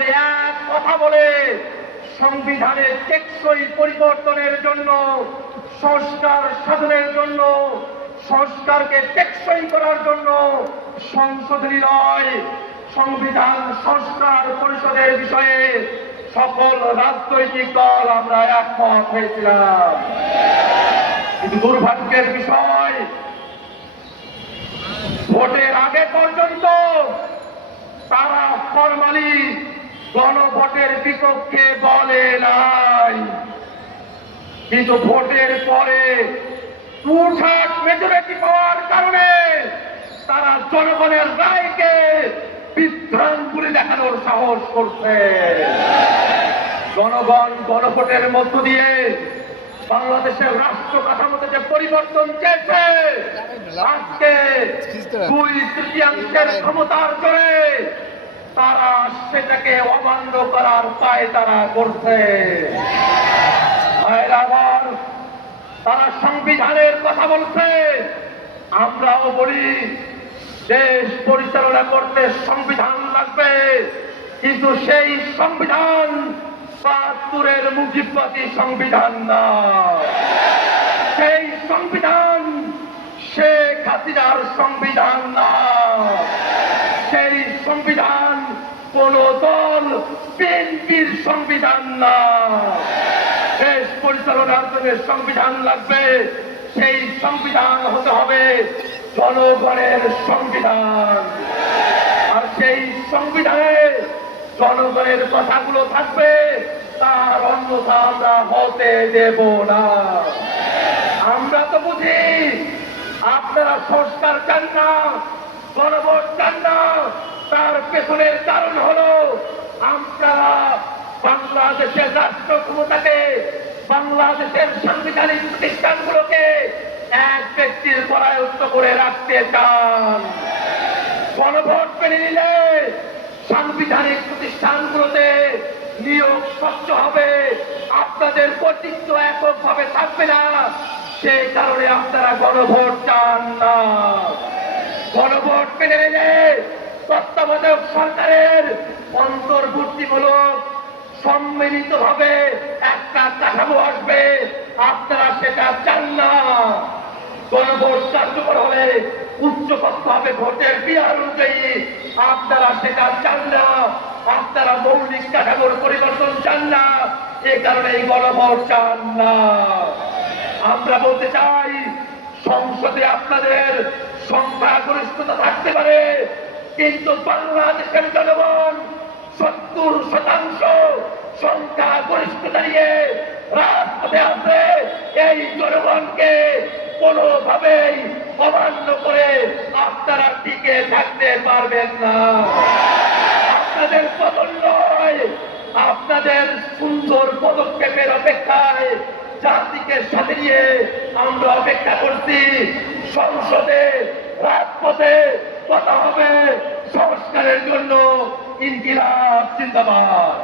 এক কথা বলে সংবিধানের টেকসই পরিবর্তনের জন্য, সংস্কার সাধনের জন্য, সংস্কারকে টেকসই করার জন্য সংশোধনী নয়, সংবিধান সংস্কার পরিষদের বিষয়ে সকল রাজনৈতিক দল আমরা একমত হয়েছিলাম। কিন্তু দুর্ভাগ্যের বিষয়, ভোটের আগে পর্যন্ত তারা ফরমালি গণভোটের বিপক্ষে বলে নাই, কিন্তু ভোটের পরে টুঠাট মেজরিটি পাওয়ার কারণে তারা জনগণের রায়কে বিভ্রান্তি দেখানোর সাহস করছে। জনগণ গণভোটের মধ্য দিয়ে বাংলাদেশের রাষ্ট্র কাঠামোতে যে পরিবর্তন চেয়েছে, আজকে 2/3 ক্ষমতার জোরে তারা সেটাকে অমান্য করার পায় তারা করছে। তারা সংবিধানের কথা বলছে, আমরাও বলি দেশ পরিচালনা করতে সংবিধান লাগবে, কিন্তু সেই সংবিধান ৭২-এর মুজিববাদী সংবিধান না। সেই সংবিধান শেখ হাসিনার সংবিধান না। সেই সংবিধান কোন দল বিএনপির সংবিধান না। দেশ পরিচালনার জন্য সংবিধান লাগবে, সেই সংবিধান হতে হবে জনগণের সংবিধান। আর সেই সংবিধানে জনগণের কথাগুলো থাকবে, তার অন্যথা আমরা হতে দেব না। আমরা তো বুঝি আপনারা সংস্কার চান না, গণভোট চান না, তার পেছনের কারণ হলো আপনারা বাংলাদেশের রাষ্ট্র ক্ষমতাকে, বাংলাদেশের সাংবিধানিক প্রতিষ্ঠানগুলোকে এক ব্যক্তির পরায়ত্ত করে রাখতে চান। গণভোট মেনে নিলে সাংবিধানিক প্রতিষ্ঠানগুলোতে নিয়োগ স্বচ্ছ হবে, আপনাদের কর্তৃত্ব এককভাবে থাকবে না, সেই কারণে আপনারা গণভোট চান না। গণভোট মেনে নিলে তত্ত্বাবধায়ক সরকারের অন্তর্বর্তীমূলক সম্মিলিতভাবে একটা কাঠামো আসবে, আপনারা সেটা চান না। গণভোট কার্যকর হলে উচ্চকক্ষ হবে ভোটের বিহার অনুযায়ী, আপনারা সেটা চান না। আপনারা মৌলিক কাঠামোর পরিবর্তন চান না, এ কারণে এই গণভোট চান না। আমরা বলতে চাই, সংসদে আপনাদের সংখ্যাগরিষ্ঠতা থাকতে পারে, কিন্তু বাংলাদেশের জনগণ 70% সংখ্যাগরিষ্ঠতা নিয়ে রাজপথে আছে। এই জনগণকে কোনোভাবেই অমান্য করে আপনারা টিকে থাকতে পারবেন না। আপনাদের পতন নয়, আপনাদের সুন্দর পদক্ষেপের অপেক্ষায় জাতিকে সাথে নিয়ে আমরা অপেক্ষা করছি। সংসদে রাজপথে কথা হবে সংস্কারের জন্য। ইনকিলাব জিন্দাবাদ।